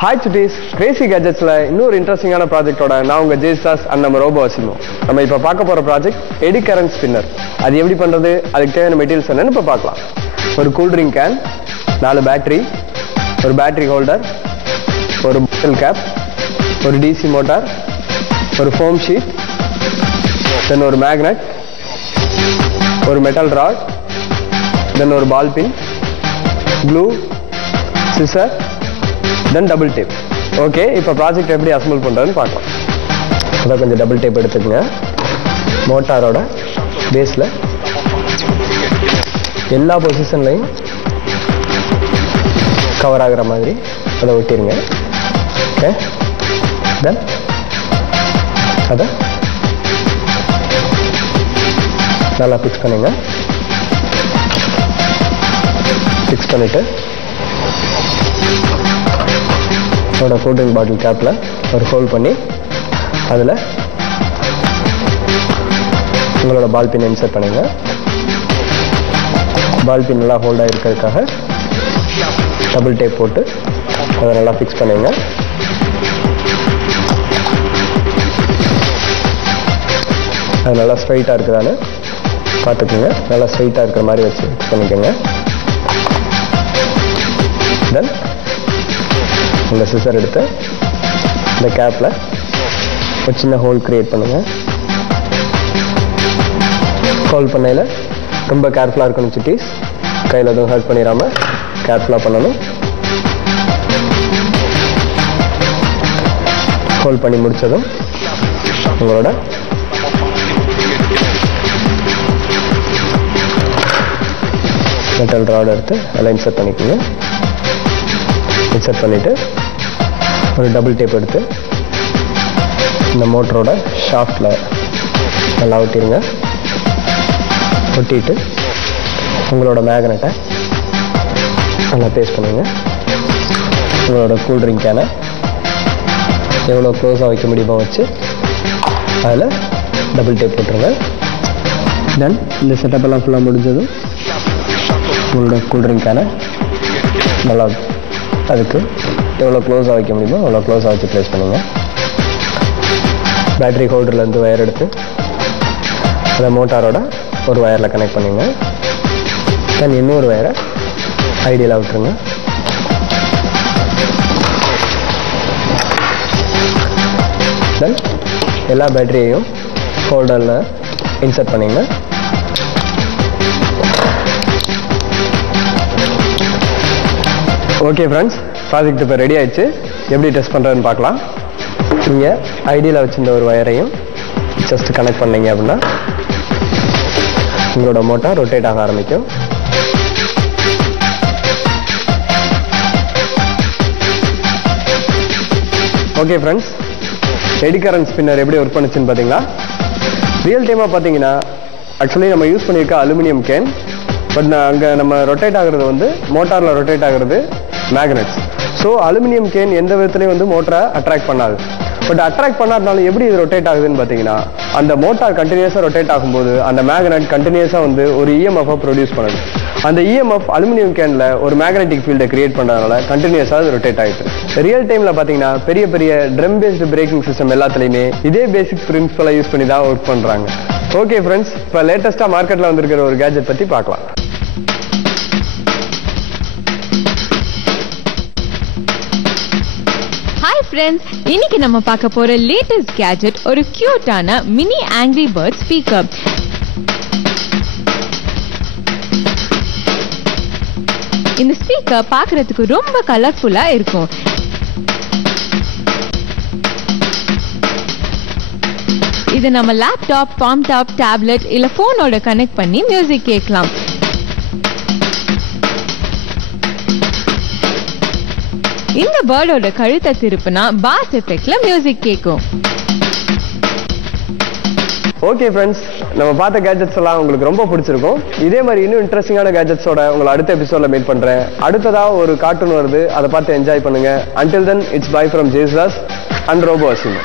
Hi chutties, Crazy Gadgets la இன்னொரு இன்ட்ரஸ்டிங்கான ப்ராஜெக்ட்டோட நான் உங்க ஜேசாஸ் அண்ட் நம்ம ரோபோ அசிமோ. நம்ம இப்ப பார்க்க போற ப்ராஜெக்ட் எடி கரண்ட் ஸ்பின்னர். அது எப்படி பண்றது, அதுக்கு தேவையான மெட்டீரியல்ஸ் என்னன்னு இப்ப பார்க்கலாம். ஒரு கூல் ட்ரிங்க் கேன், 4 பேட்டரி, ஒரு பேட்டரி ஹோல்டர், ஒரு பாட்டில் கேப், ஒரு டிசி மோட்டார், ஒரு ஃபோம் ஷீட், தென் ஒரு மேக்னெட், ஒரு மெட்டல் ராட், தென் ஒரு பால் பின், க்ளூ, சிசர், தென் டபுள் டேப். ஓகே, இப்போ ப்ராஜெக்ட் எப்படி அசம்பிள் பண்ணுறதுன்னு பார்க்கலாம். அதான் கொஞ்சம் டபுள் டேப் எடுத்துக்கங்க. மோட்டாரோட பேஸில் எல்லா பொசிஷன்லையும் கவர் ஆகிற மாதிரி அதை ஒட்டிடுங்க. ஓகே, தென் அதை நல்லா ஃபிக்ஸ் பண்ணுங்க. ஃபிக்ஸ் பண்ணிவிட்டு அதோட கூல் ட்ரிங்க் பாட்டில் கேப்பில் ஒரு ஹோல் பண்ணி அதில் உங்களோட பால் பின் இன்சர்ட் பண்ணுங்க. பால் பின் நல்லா ஹோல்டாக இருக்கிறதுக்காக டபுள் டேப் போட்டு அதை நல்லா ஃபிக்ஸ் பண்ணுங்க. அது நல்லா ஸ்ட்ரைட்டாக இருக்குதான்னு பார்த்துக்குங்க. நல்லா ஸ்ட்ரைட்டாக இருக்கிற மாதிரி வச்சு ஃபிக்ஸ் பண்ணிக்கோங்க. தென் இந்த சிசர் எடுத்து இந்த கேப்பில் ஒரு சின்ன ஹோல் கிரியேட் பண்ணுங்கள். ஹோல் பண்ணையில் ரொம்ப கேர்ஃபுல்லாக இருக்கணும் சிட்டீஸ். கையில் எதுவும் ஹர்ட் பண்ணிடாமல் கேர்ஃபுல்லாக பண்ணணும். ஹோல் பண்ணி முடித்ததும் உங்களோட மெட்டல் ராட் எடுத்து அதில் இன்சர்ட் பண்ணிக்கோங்க. இன்சர்ட் பண்ணிவிட்டு ஒரு டபுள் டேப் எடுத்து இந்த மோட்டரோட ஷாஃப்டில் நல்லா ஒட்டிடுங்க. ஒட்டிட்டு உங்களோட மேக்னெட்டை நல்லா பேஸ்ட் பண்ணுங்க. உங்களோட கூல் ட்ரிங்க் கேனை எவ்வளோ க்ளோஸாக வைக்க முடியுமோ வச்சு அதில் டபுள் டேப் போட்டுருங்க. தென் இந்த செட்டப்பெல்லாம் ஃபுல்லாக முடிஞ்சதும் உங்களோட கூல் ட்ரிங்க் கேனை நல்லா அதுக்கு எவ்வளோ க்ளோஸாக வைக்க முடியுமோ அவ்வளோ க்ளோஸாக வச்சு ப்ளேஸ் பண்ணுங்கள். பேட்டரி ஹோல்டர்லேருந்து ஒயர் எடுத்து அதை மோட்டாரோட ஒரு ஒயரில் கனெக்ட் பண்ணுங்க. தென் இன்னொரு ஒயரை ஐடியலாக விட்டுருங்க. தென் எல்லா பேட்டரியையும் ஹோல்டரில் இன்சர்ட் பண்ணிங்க. ஓகே ஃப்ரெண்ட்ஸ், ப்ராஜெக்ட் இப்போ ரெடி ஆயிடுச்சு. எப்படி டெஸ்ட் பண்ணுறதுன்னு பார்க்கலாம். நீங்கள் ஐடியில் வச்சுருந்த ஒரு ஒயரையும் ஜஸ்ட் கனெக்ட் பண்ணீங்க அப்படின்னா உங்களோட மோட்டார் ரொட்டேட் ஆக ஆரம்பிக்கும். Okay friends, eddy current spinner எப்படி ஒர்க் பண்ணுச்சுன்னு பார்த்தீங்களா? ரியல் டைமாக பார்த்தீங்கன்னா ஆக்சுவலி நம்ம யூஸ் பண்ணியிருக்க அலுமினியம் கேன். பட் அங்கே நம்ம ரொட்டேட் ஆகிறது வந்து மோட்டாரில் ரொட்டேட் ஆகிறது மேக்னெட்ஸ். ஸோ அலுமினியம் கேன் எந்த விதத்துலையும் வந்து மோட்டரை அட்ராக்ட் பண்ணாது. பட் அட்ராக்ட் பண்ணாதனால எப்படி இது ரொட்டேட் ஆகுதுன்னு பார்த்தீங்கன்னா, அந்த மோட்டார் கண்டினியூஸாக ரொட்டேட் ஆகும்போது அந்த மேக்னெட் கண்டினியூஸாக வந்து ஒரு இஎம்எஃப் ப்ரொடியூஸ் பண்ணுது. அந்த இஎம்எஃப் அலுமினியம் கேனில் ஒரு மேக்னெட்டிக் ஃபீல்டை கிரியேட் பண்ணுறதுனால கண்டினியூஸாக அது ரொட்டேட் ஆகிட்டு. ரியல் டைமில் பார்த்தீங்கன்னா பெரிய பெரிய ட்ரம் பேஸ்டு பிரேக்கிங் சிஸ்டம் எல்லாத்துலேயுமே இதே பேசிக் பிரின்சிபலை யூஸ் பண்ணி தான் ஒர்க் பண்ணுறாங்க. ஓகே ஃப்ரெண்ட்ஸ், இப்போ லேட்டஸ்ட்டாக மார்க்கெட்டில் வந்திருக்கிற ஒரு கேஜெட் பற்றி பார்க்கலாம். ஹாய் ஃப்ரெண்ட்ஸ், இன்னைக்கு நம்ம பார்க்க போற லேட்டஸ்ட் கேஜெட் ஒரு கியூட்டான மினி ஆங்கிரி பேர்ட் ஸ்பீக்கர். இந்த ஸ்பீக்கர் பார்க்கிறதுக்கு ரொம்ப கலர்ஃபுல்லா இருக்கும். இது நம்ம லேப்டாப், பாம் டாப், டேப்லெட் இல்ல போனோட கனெக்ட் பண்ணி மியூசிக் கேட்கலாம். இந்த பேர்டோட கழுத்தை திருப்பினா பாஸ் எஃபெக்ட்ல மியூசிக் கேட்கும். ஓகே ஃப்ரெண்ட்ஸ், நம்ம பார்த்த கேஜெட்ஸ் எல்லாம் உங்களுக்கு ரொம்ப பிடிச்சிருக்கும். இதே மாதிரி இன்னும் இன்ட்ரெஸ்டிங்கான கேஜெட்ஸோட உங்களை அடுத்த எபிசோட்ல மீட் பண்றேன். அடுத்ததா ஒரு கார்ட்டூன் வருது, அதை பார்த்து என்ஜாய் பண்ணுங்க. Until then, it's bye from Jesus and Robo Asimo.